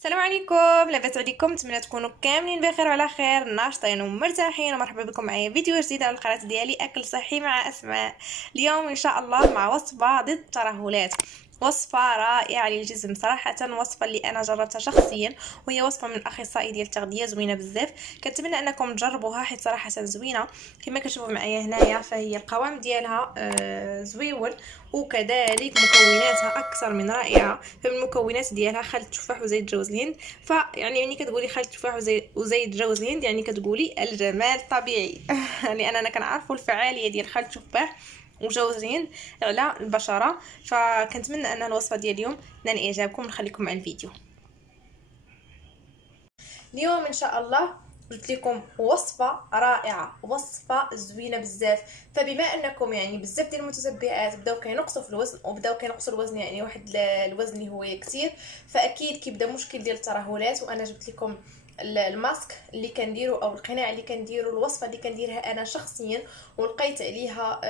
السلام عليكم، لاباس عليكم؟ نتمنى تكونوا كاملين بخير وعلى خير، ناشطين ومرتاحين. ومرحبا بكم معايا فيديو جديد على القناه ديالي اكل صحي مع اسماء. اليوم ان شاء الله مع وصفه ضد الترهلات، وصفه رائعه للجسم صراحه، وصفه اللي انا جربتها شخصيا، وهي وصفه من الاخصائي ديال التغذيه، زوينه بزاف. كنتمنى انكم تجربوها حيت صراحه زوينه. كما كتشوفوا معايا هنايا فهي القوام ديالها زويول، وكذلك مكوناتها اكثر من رائعه. فمن المكونات ديالها خل التفاح وزيت جوز الهند. فيعني ملي كتقولي خل التفاح وزيت جوز الهند يعني كتقولي الجمال الطبيعي لان انا كنعرفوا الفعاليه ديال خل التفاح وجوز الهند على البشره. فكنتمنى ان الوصفه ديال اليوم نال اعجابكم، نخليكم مع الفيديو. اليوم ان شاء الله قلت لكم وصفه رائعه، وصفه زوينه بزاف. فبما انكم يعني بزاف ديال المتتبعات بداو كينقصوا في الوزن، وبداو كينقصوا الوزن يعني واحد الوزن اللي هو كثير، فاكيد كيبدا مشكل ديال الترهلات. وانا جبت لكم الماسك اللي كنديرو او القناع اللي كنديرو، الوصفه اللي كنديرها انا شخصيا، ولقيت عليها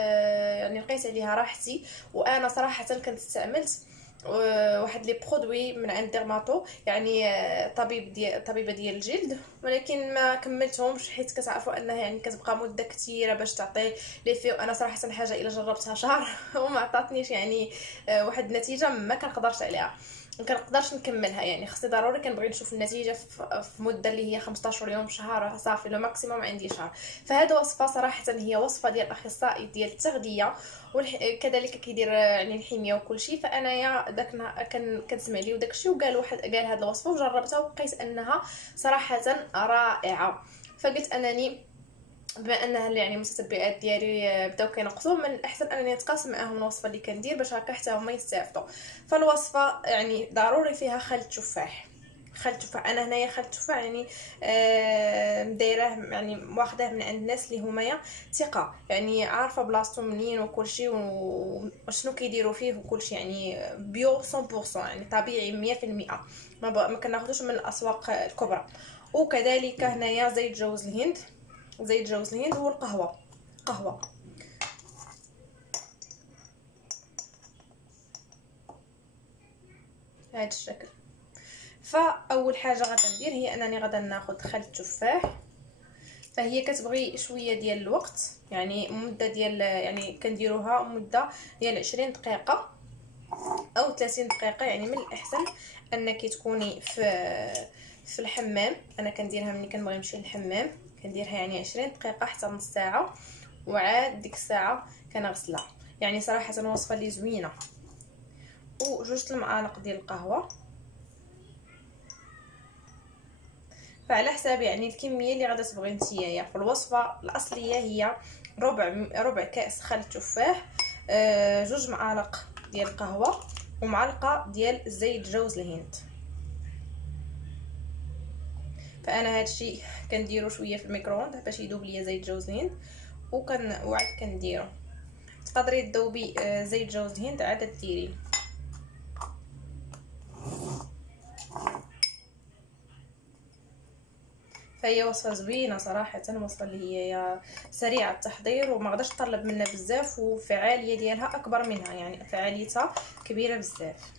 لقيت عليها راحتي. وانا صراحه كنت استعملت واحد لي برودوي من عند ديرماتو، يعني طبيبه ديال الجلد، ولكن ما كملتهمش حيت كتعرفوا انها يعني كتبقى مده كثيره باش تعطي لي في. وانا صراحه حاجه الا جربتها شهر وما عطاتنيش يعني واحد النتيجه ما كنقدرش عليها، ما كنقدرش نكملها. يعني خصني ضروري كنبغي نشوف النتيجه في مده اللي هي 15 يوم، شهر صافي، لو ماكسيموم عندي شهر. فهذه وصفه صراحه هي وصفه ديال الاخصائي ديال التغذيه، وكذلك كيدير يعني الحميه وكل شيء. فانايا داك كنسمع ليه وداكشي، وقال هذه الوصفه وجربتها ولقيت انها صراحه رائعه. فقلت انني بما انها يعني المتتبعات ديالي بداو كينقصوا، من الاحسن انني نتقاسم معاهم الوصفه اللي كندير باش هكا حتى هما يستافدوا. فالوصفه يعني ضروري فيها خل التفاح. خل التفاح انا هنايا خل التفاح يعني دايراه، يعني واخداه من عند الناس اللي هما ثقه، يعني عارفه بلاصتو منين وكل شيء وشنو كيديروا فيه وكل شيء، يعني بيو 100%، يعني طبيعي 100%. ما كناخذوش من الاسواق الكبرى. وكذلك هنايا زيت جوز الهند، زيت جوز الهند والقهوه، قهوه. هذا الشكل. فاول حاجه غادي ندير هي انني غادي ناخذ خل التفاح. فهي كتبغي شويه ديال الوقت، يعني مده ديال يعني كنديروها مده ديال 20 دقيقه او 30 دقيقه. يعني من الاحسن انك تكوني في الحمام. انا كنديرها ملي كنبغي نمشي للحمام، كنديرها يعني 20 دقيقه حتى نص ساعه، وعاد ديك الساعه كنغسلها. يعني صراحه وصفه اللي زوينه. وجوج المعالق ديال القهوه، فعلى حساب يعني الكميه اللي غادا تبغي نتيا. في الوصفه الاصليه هي ربع كاس خل التفاح، جوج معالق ديال القهوه، ومعلقه ديال زيت جوز الهند. فانا هادشي كنديرو شويه في الميكرووند باش يذوب ليا زيت جوز الهند، وعاد كنديرو. تقدري تذوبي زيت جوز الهند عاد ديريه. فهي وصفه زوينه صراحه، وصفه اللي هي سريعه التحضير وما غاداش تطلب منا بزاف، وفعاليه ديالها اكبر منها، يعني فعاليتها كبيره بزاف.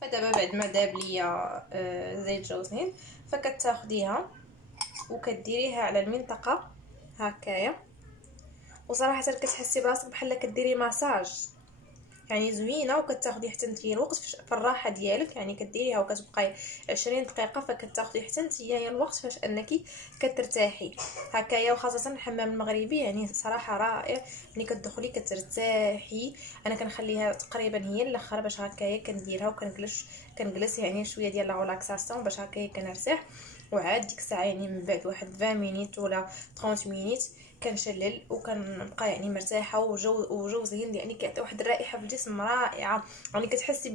فدابا بعد ما داب ليا زيت جوز الهند، فكتاخديها وكديريها على المنطقه هكايا، وصراحه كتحسي براسك بحال كديري مساج، يعني زوينه. وكتاخدي حتى نتيا الوقت في الراحه ديالك، يعني كديريها وكتبقاي 20 دقيقه، فكتاخدي حتى نتيا الوقت فاش انك كترتاحي هكايا. وخاصه الحمام المغربي يعني صراحه رائع، ملي كتدخلي كترتاحي. انا كنخليها تقريبا هي الاخر باش هكايا كنديرها كنجلس يعني شويه ديال لا ريلاكساسيون باش هكايا كنرتاح. وعاد ديك الساعه يعني من بعد واحد 20 مينيت ولا 30 مينيت كنشلل وكنبقى يعني مرتاحه. وجوز الهند يعني كيعطي واحد الرائحه في الجسم رائعه، يعني كتحسي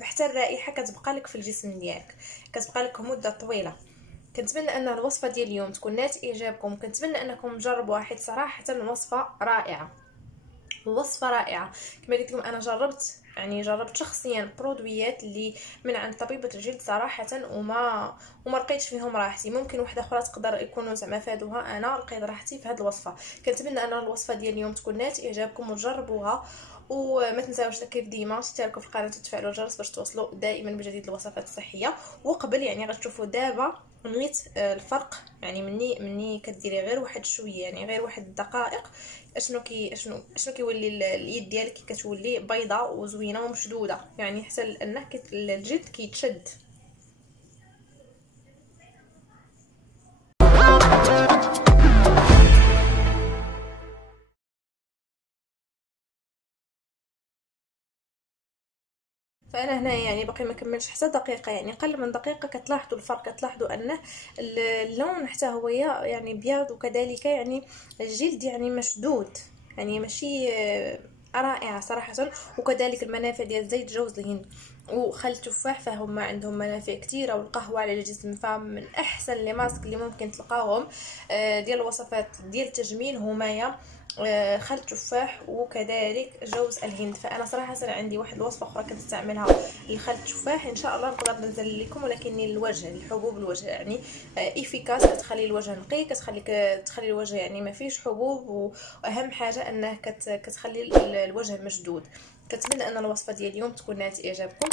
حتى الرائحه كتبقى لك في الجسم ديالك، كتبقى لك مده طويله. كنتمنى ان الوصفه ديال اليوم تكون نالت اعجابكم، كنتمنى انكم تجربوها حيت صراحه الوصفه رائعه. الوصفه رائعه. كما قلت لكم انا جربت شخصيا برودويات اللي من عند طبيبه الجلد صراحه، وما لقيتش فيهم راحتي. ممكن وحده اخرى تقدر يكونوا زعما فادوها، انا لقيت راحتي في هذه الوصفه. كنتمنى ان الوصفه ديال اليوم تكون نالت اعجابكم وتجربوها، وما تنساوش كيف ديما تشتركوا في القناه وتفعلوا الجرس باش توصلوا دائما بجديد الوصفات الصحيه. وقبل يعني غتشوفوا دابا نيت الفرق، يعني مني كديري غير واحد شويه، يعني غير واحد الدقائق، اشنو كيولي اليد ديالك كتولي بيضاء وزوينه ومشدوده، يعني حتى لانه الجلد كيتشد. فانا هنا يعني باقي ما كملتش حتى دقيقه، يعني قل من دقيقه كتلاحظوا الفرق، كتلاحظوا انه اللون حتى هو يعني ابيض، وكذلك يعني الجلد يعني مشدود، يعني ماشي رائعه صراحه. وكذلك المنافع ديال زيت جوز الهند وخل التفاح، فهم عندهم منافع كثيره، والقهوه على الجسم، فمن احسن لي ماسك اللي ممكن تلقاهم ديال الوصفات ديال التجميل هما خل التفاح وكذلك جوز الهند. فانا صراحه عندي واحد الوصفه اخرى كنستعملها لخل التفاح، ان شاء الله نقدر ننزل لكم، ولكن الوجه الحبوب الوجه يعني افيكاس، كتخلي الوجه نقي، تخلي الوجه يعني ما فيش حبوب، واهم حاجه انه كتخلي الوجه مشدود. كنتمنى ان الوصفه ديال اليوم تكون نالت اعجابكم.